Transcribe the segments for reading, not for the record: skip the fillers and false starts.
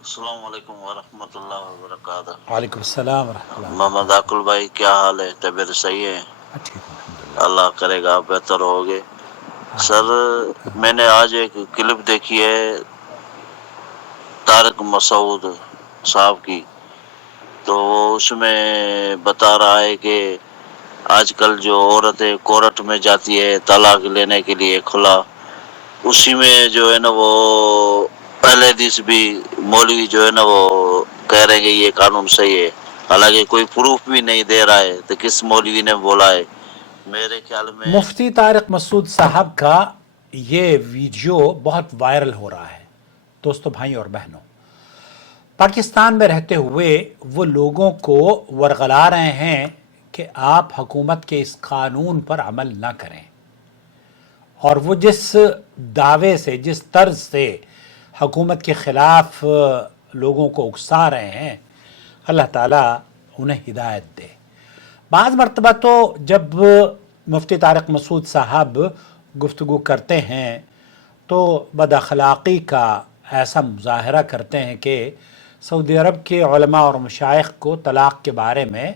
السلام علیکم ورحمۃ اللہ وبرکاتہ۔ وعلیکم السلام ورحمۃ اللہ۔ محمد عاقل بھائی کیا حال ہے؟ طبیعت صحیح ہے؟ ٹھیک ہوں الحمدللہ۔ اللہ کرے گا بہتر ہوگے۔ سر میں نے آج ایک کلپ دیکھی ہے طارق مسعود صاحب کی، تو وہ اس میں بتا رہا ہے کہ آج کل جو عورتیں کورٹ میں جاتی ہے طلاق لینے کے لیے کھلا، اسی میں جو ہے نا وہ اہل حدیث بھی مولوی جو ہے نا وہ کہہ رہے ہیں کہ یہ قانون صحیح ہے، حالانکہ کوئی پروف بھی نہیں دے رہا ہے تو کس مولوی نے بولا ہے۔ میرے خیال میں مفتی طارق مسعود صاحب کا یہ ویڈیو بہت وائرل ہو رہا ہے۔ دوستو، بھائی اور بہنوں، پاکستان میں رہتے ہوئے وہ لوگوں کو ورغلا رہے ہیں کہ آپ حکومت کے اس قانون پر عمل نہ کریں، اور وہ جس دعوے سے، جس طرز سے حکومت کے خلاف لوگوں کو اکسا رہے ہیں، اللہ تعالیٰ انہیں ہدایت دے۔ بعض مرتبہ تو جب مفتی طارق مسعود صاحب گفتگو کرتے ہیں تو بد اخلاقی کا ایسا مظاہرہ کرتے ہیں کہ سعودی عرب کے علماء اور مشائخ کو طلاق کے بارے میں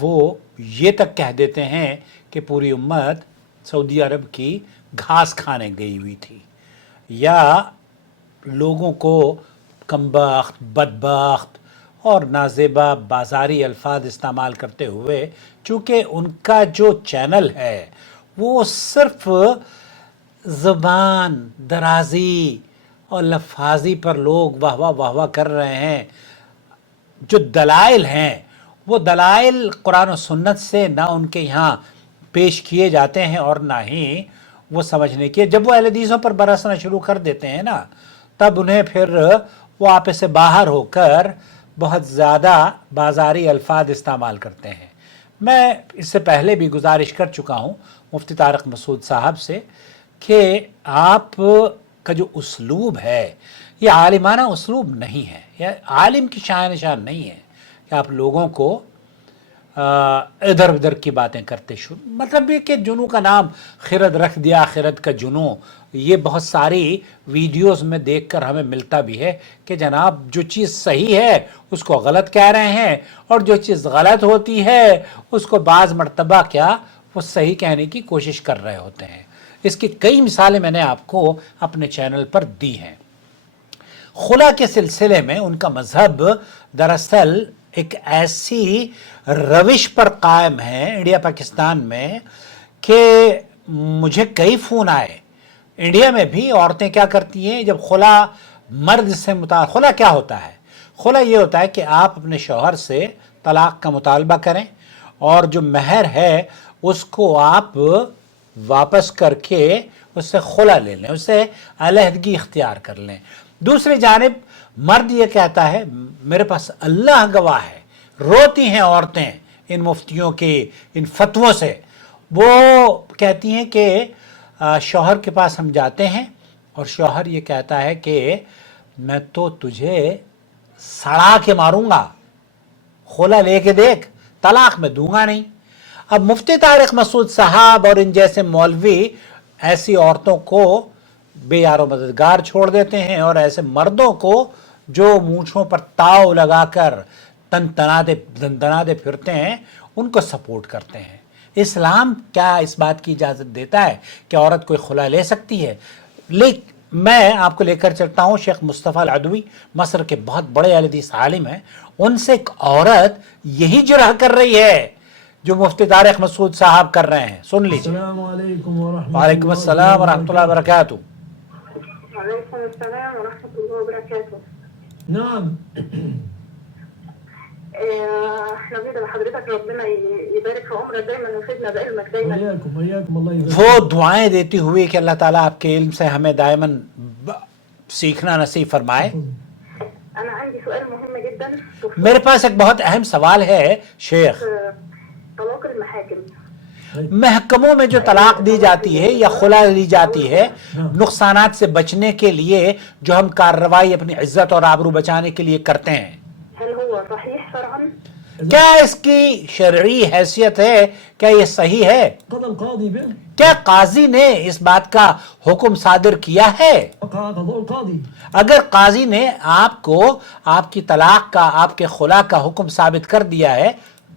وہ یہ تک کہہ دیتے ہیں کہ پوری امت سعودی عرب کی گھاس کھانے گئی ہوئی تھی، یا لوگوں کو کمبخت، بدبخت اور نازیبا بازاری الفاظ استعمال کرتے ہوئے، چونکہ ان کا جو چینل ہے وہ صرف زبان درازی اور لفاظی پر لوگ واہ واہ واہ واہ کر رہے ہیں، جو دلائل ہیں وہ دلائل قرآن و سنت سے نہ ان کے یہاں پیش کیے جاتے ہیں اور نہ ہی وہ سمجھنے کی۔ جب وہ اہل حدیثوں پر برسنا شروع کر دیتے ہیں نا، تب انہیں پھر وہ آپے سے باہر ہو کر بہت زیادہ بازاری الفاظ استعمال کرتے ہیں۔ میں اس سے پہلے بھی گزارش کر چکا ہوں مفتی طارق مسعود صاحب سے کہ آپ کا جو اسلوب ہے یہ عالمانہ اسلوب نہیں ہے، یا عالم کی شان نشان نہیں ہے کہ آپ لوگوں کو ادھر ادھر کی باتیں کرتے مطلب یہ کہ جنوں کا نام خرد رکھ دیا، خرد کا جنوں، یہ بہت ساری ویڈیوز میں دیکھ کر ہمیں ملتا بھی ہے کہ جناب جو چیز صحیح ہے اس کو غلط کہہ رہے ہیں، اور جو چیز غلط ہوتی ہے اس کو بعض مرتبہ کیا وہ صحیح کہنے کی کوشش کر رہے ہوتے ہیں۔ اس کی کئی مثالیں میں نے آپ کو اپنے چینل پر دی ہیں۔ خلا کے سلسلے میں ان کا مذہب دراصل ایک ایسی روش پر قائم ہے انڈیا پاکستان میں کہ مجھے کئی فون آئے انڈیا میں بھی، عورتیں کیا کرتی ہیں جب خلا مرد سے خلا کیا ہوتا ہے؟ خلا یہ ہوتا ہے کہ آپ اپنے شوہر سے طلاق کا مطالبہ کریں اور جو مہر ہے اس کو آپ واپس کر کے اس سے خلا لے لیں، اس سے علیحدگی اختیار کر لیں۔ دوسری جانب مرد یہ کہتا ہے، میرے پاس اللہ گواہ ہے، روتی ہیں عورتیں ان مفتیوں کے ان فتووں سے، وہ کہتی ہیں کہ شوہر کے پاس ہم جاتے ہیں اور شوہر یہ کہتا ہے کہ میں تو تجھے سڑا کے ماروں گا، خلا لے کے دیکھ، طلاق میں دوں گا نہیں۔ اب مفتی طارق مسعود صاحب اور ان جیسے مولوی ایسی عورتوں کو بے یار و مددگار چھوڑ دیتے ہیں، اور ایسے مردوں کو جو مونچھوں پر تاؤ لگا کر تنتناتے پھرتے ہیں ان کو سپورٹ کرتے ہیں۔ اسلام کیا اس بات کی اجازت دیتا ہے کہ عورت کوئی خلا لے سکتی ہے؟ میں آپ کو لے کر چلتا ہوں شیخ مصطفیٰ العدوی، مصر کے بہت بڑے اہل حدیث عالم ہیں، ان سے ایک عورت یہی جرح کر رہی ہے جو مفتی طارق مسعود صاحب کر رہے ہیں، سن لیجیے۔ السلام علیکم ورحمۃ اللہ۔ وعلیکم السلام ورحمۃ اللہ وبرکاتہ۔ وعلیکم السلام ورحمۃ اللہ وبرکاتہ۔ نعم، نبيل حضرتك ربنا يبارك في عمرك دايما ويفيدنا بعلمك دايما. وإياكم الله يبارك. وہ دعائیں دیتی ہوئی کہ اللہ تعالیٰ آپ کے علم سے ہمیں دائماً سیکھنا نصیب فرمائے۔ أنا عندي سؤال مهم جدا میرے پاس ایک بہت اہم سوال ہے شیخ۔ طلاق المحاكم. محکموں میں جو طلاق دی جاتی ہے یا خلا لی جاتی ہے نقصانات سے بچنے کے لیے جو ہم کارروائی اپنی عزت اور آبرو بچانے کے لیے کرتے ہیں، هل هو صحيح شرعا؟ کیا اس کی شرعی حیثیت ہے؟ کیا یہ صحیح ہے؟ قضى القاضي به کیا قاضی نے اس بات کا حکم صادر کیا ہے؟ وقع قضاء القاضي. اگر قاضی نے آپ کو آپ کی طلاق کا، آپ کے خلا کا حکم ثابت کر دیا ہے،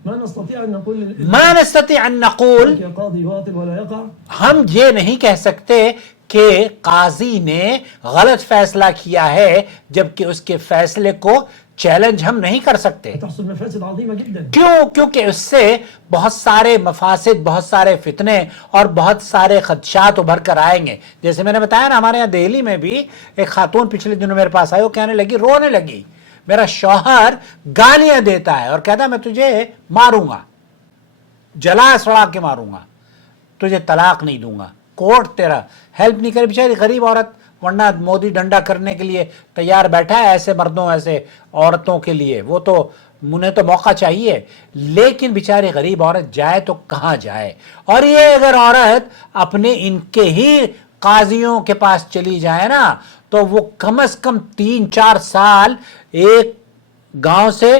ما نستطيع أن نقول ما نستطيع ان نقول، يا قاضي باطل ولا يقع. ہم یہ نہیں کہہ سکتے کہ قاضی نے غلط فیصلہ کیا ہے جبکہ اس کے فیصلے کو چیلنج ہم نہیں کر سکتے. تحصل مفاسد عظيمة جدا. کیوں؟ کیونکہ اس سے بہت سارے مفاسد، بہت سارے فتنے اور بہت سارے خدشات ابھر کر آئیں گے. جیسے میں نے بتایا نا، ہمارے یہاں دہلی میں بھی ایک خاتون پچھلے دنوں میرے پاس آئی، وہ کہنے لگی، رونے لگی، میرا شوہر گالیاں دیتا ہے اور کہتا ہے میں تجھے ماروں گا، جلا سڑا کے ماروں گا، تجھے طلاق نہیں دوں گا. کورٹ تیرا ہیلپ نہیں کرے. بیچاری غریب عورت، ورنہ مودی ڈنڈا کرنے کے لیے تیار بیٹھا ہے ایسے مردوں، ایسے عورتوں کے لیے. وہ تو انہیں تو موقع چاہیے، لیکن بیچاری غریب عورت جائے تو کہاں جائے؟ اور یہ اگر عورت اپنے ان کے ہی قاضیوں کے پاس چلی جائے نا، تو وہ کم از کم 3-4 سال ایک گاؤں سے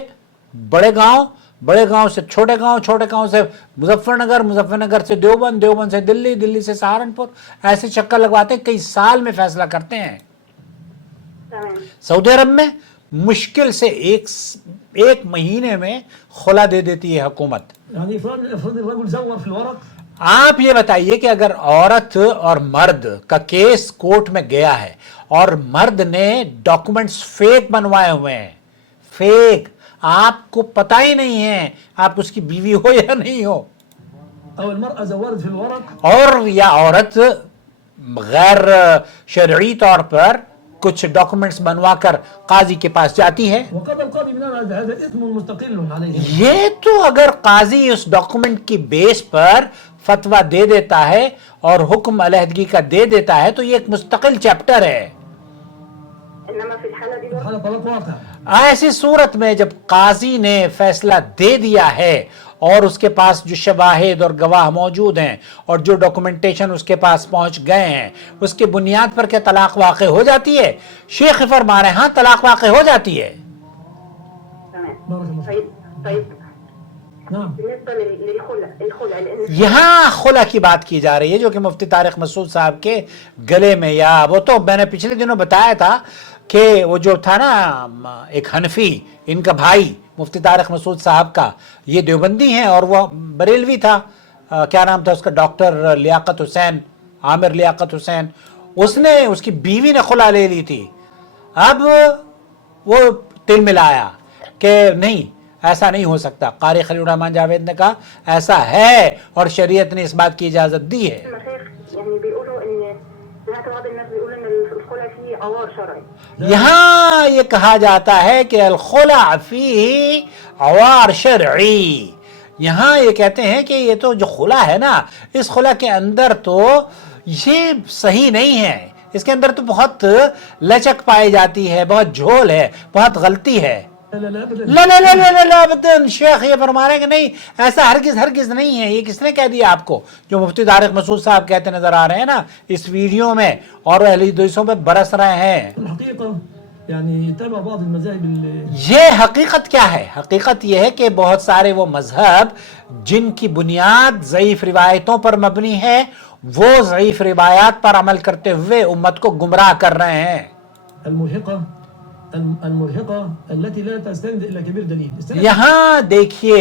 بڑے گاؤں، بڑے گاؤں سے چھوٹے گاؤں، چھوٹے گاؤں سے مظفر نگر، مظفر نگر سے دیوبند، دیوبند سے دلی، دلی سے سہارنپور، ایسے چکر لگواتے ہیں، کئی سال میں فیصلہ کرتے ہیں. تمام. سعودی عرب میں مشکل سے ایک مہینے میں خلا دے دیتی ہے حکومت. يعني افرض الرجل زور في الورق. آپ یہ بتائیے کہ اگر عورت اور مرد کا کیس کورٹ میں گیا ہے اور مرد نے ڈاکومنٹس فیک بنوائے ہوئے ہیں، فیک، آپ کو پتہ ہی نہیں ہے آپ اس کی بیوی ہو یا نہیں ہو، او المرأة زورت في الورق. اور یا عورت غیر شرعی طور پر کچھ ڈاکومنٹس بنوا کر قاضی کے پاس جاتی ہے. وقضى القاضي بناء على هذا اسم مستقل عليه. یہ تو اگر قاضی اس ڈاکومنٹ کی بیس پر فتویٰ دے دیتا ہے اور حکم علیحدگی کا دے دیتا ہے تو یہ ایک مستقل چیپٹر ہے. انما في الحاله دي حالة طلاق واقع. ایسی صورت میں جب قاضی نے فیصلہ دے دیا ہے اور اس کے پاس جو شواہد اور گواہ موجود ہیں اور جو ڈاکومنٹیشن اس کے پاس پہنچ گئے ہیں، اس کے بنیاد پر کیا طلاق واقع ہو جاتی ہے؟ شیخ فرما رہے ہیں ہاں طلاق واقع ہو جاتی ہے. تمام. بارك الله. طيب نعم. بالنسبه الخلع لان یہاں خلا کی بات کی جا رہی ہے جو کہ مفتی طارق مسعود صاحب کے گلے میں، یا وہ تو میں نے پچھلے دنوں بتایا تھا کہ وہ جو تھا نا ایک حنفی، ان کا بھائی مفتی طارق مسعود صاحب کا، یہ دیوبندی ہیں اور وہ بریلوی تھا، کیا نام تھا اس کا، ڈاکٹر لیاقت حسین، عامر لیاقت حسین. اس کی بیوی نے خلا لے لی تھی. اب وہ تل ملایا کہ نہیں ایسا نہیں ہو سکتا. قاری خلیل الرحمن جاوید نے کہا ایسا ہے اور شریعت نے اس بات کی اجازت دی ہے. المشايخ يعني بيقولوا ان سمعت بعض الناس بيقول ان الخلع فيه عوار شرعي. یہاں یہ کہا جاتا ہے کہ الخلع فیہ عوار شرعی. یہاں یہ کہتے ہیں کہ یہ تو جو خلع ہے نا، اس خلع کے اندر تو یہ صحیح نہیں ہے، اس کے اندر تو بہت لچک پائی جاتی ہے، بہت جھول ہے، بہت غلطی ہے. لا لا ابدا. لا لا لا لا لا ابداً. شیخ یہ فرما رہے ہیں کہ نہیں، ایسا ہرگز نہیں ہے. یہ کس نے کہہ دیا آپ کو؟ جو مفتی طارق مسعود صاحب کہتے نظر آ رہے ہیں نا اس ویڈیو میں، اور اہل حدیثوں پہ برس رہے ہیں. الحقيقة يعني يتبع بعض المذاهب یہ حقیقت کیا ہے؟ حقیقت یہ ہے کہ بہت سارے وہ مذہب جن کی بنیاد ضعیف روایتوں پر مبنی ہے، وہ ضعیف روایات پر عمل کرتے ہوئے امت کو گمراہ کر رہے ہیں. المرهقة التي لا تستند إلى كبير دليل. یہاں دیکھیے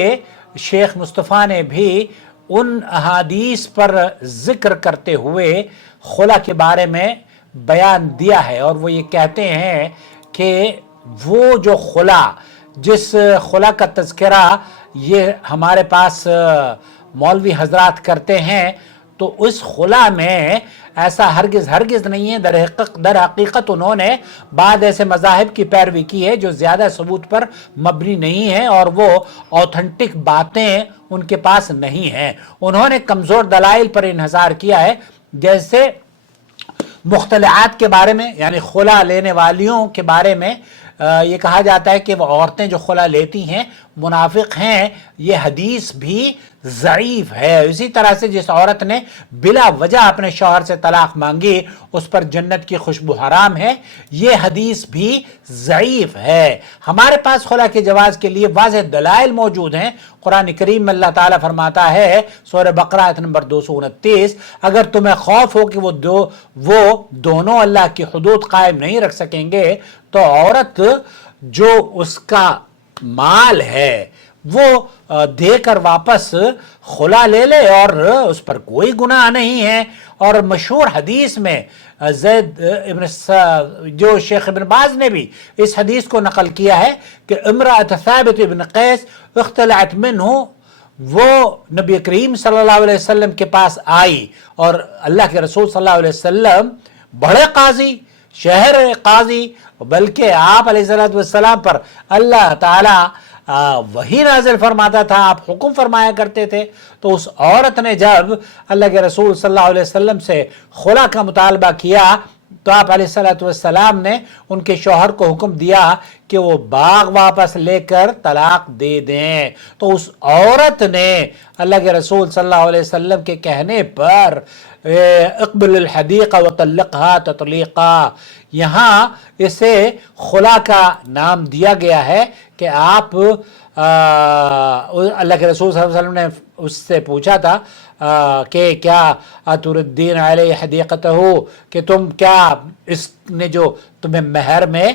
شیخ مصطفیٰ نے بھی ان احادیث پر ذکر کرتے ہوئے خلا کے بارے میں بیان دیا ہے، اور وہ یہ کہتے ہیں کہ وہ جو خلا، جس خلا کا تذکرہ یہ ہمارے پاس مولوی حضرات کرتے ہیں، تو اس خلا میں ایسا ہرگز نہیں ہے. در حقیقت انہوں نے بعض ایسے مذاہب کی پیروی کی ہے جو زیادہ ثبوت پر مبنی نہیں ہے اور وہ اوتھنٹک باتیں ان کے پاس نہیں ہیں. انہوں نے کمزور دلائل پر انحصار کیا ہے، جیسے مختلعات کے بارے میں، یعنی خلا لینے والیوں کے بارے میں یہ کہا جاتا ہے کہ وہ عورتیں جو خلا لیتی ہیں منافق ہیں، یہ حدیث بھی ضعیف ہے۔ اسی طرح سے جس عورت نے بلا وجہ اپنے شوہر سے طلاق مانگی اس پر جنت کی خوشبو حرام ہے، یہ حدیث بھی ضعیف ہے۔ ہمارے پاس خلا کے جواز کے لیے واضح دلائل موجود ہیں۔ قرآن کریم میں اللہ تعالیٰ فرماتا ہے سورہ بقرہ آیت نمبر 229، اگر تمہیں خوف ہو کہ وہ دونوں اللہ کی حدود قائم نہیں رکھ سکیں گے تو عورت جو اس کا مال ہے وہ دے کر واپس خلا لے لے اور اس پر کوئی گناہ نہیں ہے۔ اور مشہور حدیث میں زید ابن جو شیخ ابن باز نے بھی اس حدیث کو نقل کیا ہے کہ امرأۃ ثابت ابن قیس اختلعت منہ، وہ نبی کریم صلی اللہ علیہ وسلم کے پاس آئی اور اللہ کے رسول صلی اللہ علیہ وسلم بڑے قاضی، شہر قاضی، بلکہ آپ علیہ السلام پر اللہ تعالیٰ وہی نازل فرماتا تھا، آپ حکم فرمایا کرتے تھے۔ تو اس عورت نے جب اللہ کے رسول صلی اللہ علیہ وسلم سے خلا کا مطالبہ کیا تو آپ علیہ السلام نے ان کے شوہر کو حکم دیا کہ وہ باغ واپس لے کر طلاق دے دیں۔ تو اس عورت نے اللہ کے رسول صلی اللہ علیہ وسلم کے کہنے پر اقبل الحدیقہ وطلقها تطلیقا، یہاں اسے خلا کا نام دیا گیا ہے کہ آپ اللہ کے رسول صلی اللہ علیہ وسلم نے اس سے پوچھا تھا کہ کیا اتردین علیہ حدیقتہ، کہ تم کیا اس نے جو تمہیں مہر میں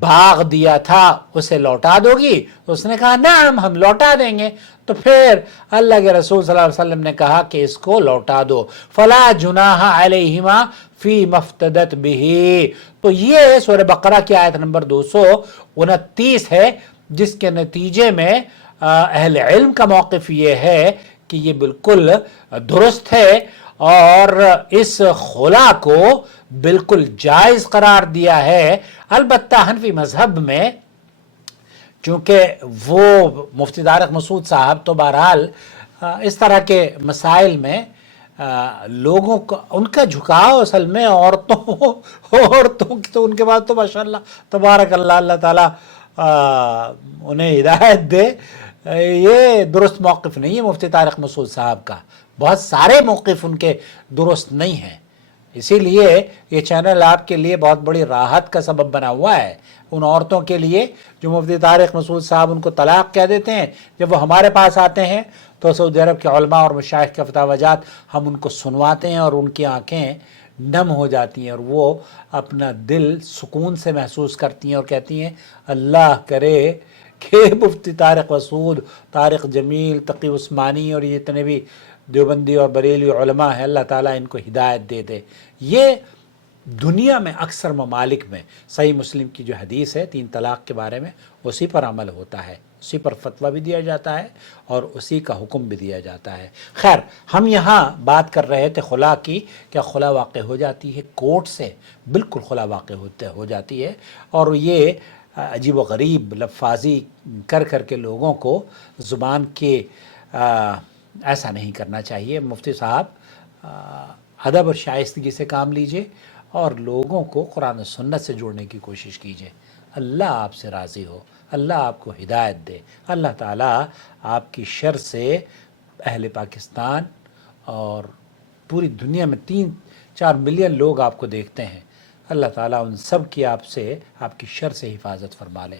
باغ دیا تھا اسے لوٹا دو گی؟ اس نے کہا نعم، ہم لوٹا دیں گے۔ تو پھر اللہ کے رسول صلی اللہ علیہ وسلم نے کہا کہ اس کو لوٹا دو، فلا جناح علیہما فی مفتدت بہ۔ تو یہ سورہ بقرہ کی آیت نمبر 229 ہے، جس کے نتیجے میں اہل علم کا موقف یہ ہے کہ یہ بالکل درست ہے اور اس خلا کو بالکل جائز قرار دیا ہے۔ البتہ حنفی مذہب میں چونکہ وہ مفتی طارق مسعود صاحب تو بہرحال اس طرح کے مسائل میں لوگوں کو ان کا جھکاؤ اصل میں عورتوں کی، تو ان کے بعد تو ماشاءاللہ تبارک اللہ، اللہ تعالیٰ انہیں ہدایت دے، یہ درست موقف نہیں ہے مفتی طارق مسعود صاحب کا۔ بہت سارے موقف ان کے درست نہیں ہیں، اسی لیے یہ چینل آپ کے لیے بہت بڑی راحت کا سبب بنا ہوا ہے ان عورتوں کے لیے جو مفتی طارق مسعود صاحب ان کو طلاق کہہ دیتے ہیں۔ جب وہ ہمارے پاس آتے ہیں تو سعودی عرب کے علماء اور مشائخ کے فتاوی جات ہم ان کو سنواتے ہیں اور ان کی آنکھیں نم ہو جاتی ہیں اور وہ اپنا دل سکون سے محسوس کرتی ہیں اور کہتی ہیں اللہ کرے کہ مفتی طارق مسعود، طارق جمیل، تقی عثمانی اور یہ جتنے بھی دیوبندی اور بریلوی علماء ہیں، اللہ تعالیٰ ان کو ہدایت دے دے۔ یہ دنیا میں اکثر ممالک میں صحیح مسلم کی جو حدیث ہے 3 طلاق کے بارے میں، اسی پر عمل ہوتا ہے، اسی پر فتویٰ بھی دیا جاتا ہے اور اسی کا حکم بھی دیا جاتا ہے۔ خیر، ہم یہاں بات کر رہے تھے خلا کی، کیا خلا واقع ہو جاتی ہے کورٹ سے؟ بالکل خلا واقع ہو جاتی ہے، اور یہ عجیب و غریب لفاظی کر کے لوگوں کو زبان کے ایسا نہیں کرنا چاہیے۔ مفتی صاحب ادب اور شائستگی سے کام لیجئے اور لوگوں کو قرآن و سنت سے جوڑنے کی کوشش کیجئے۔ اللہ آپ سے راضی ہو، اللہ آپ کو ہدایت دے، اللہ تعالیٰ آپ کی شر سے اہل پاکستان اور پوری دنیا میں 3-4 ملین لوگ آپ کو دیکھتے ہیں، اللہ تعالیٰ ان سب کی آپ کی شر سے حفاظت فرما لے۔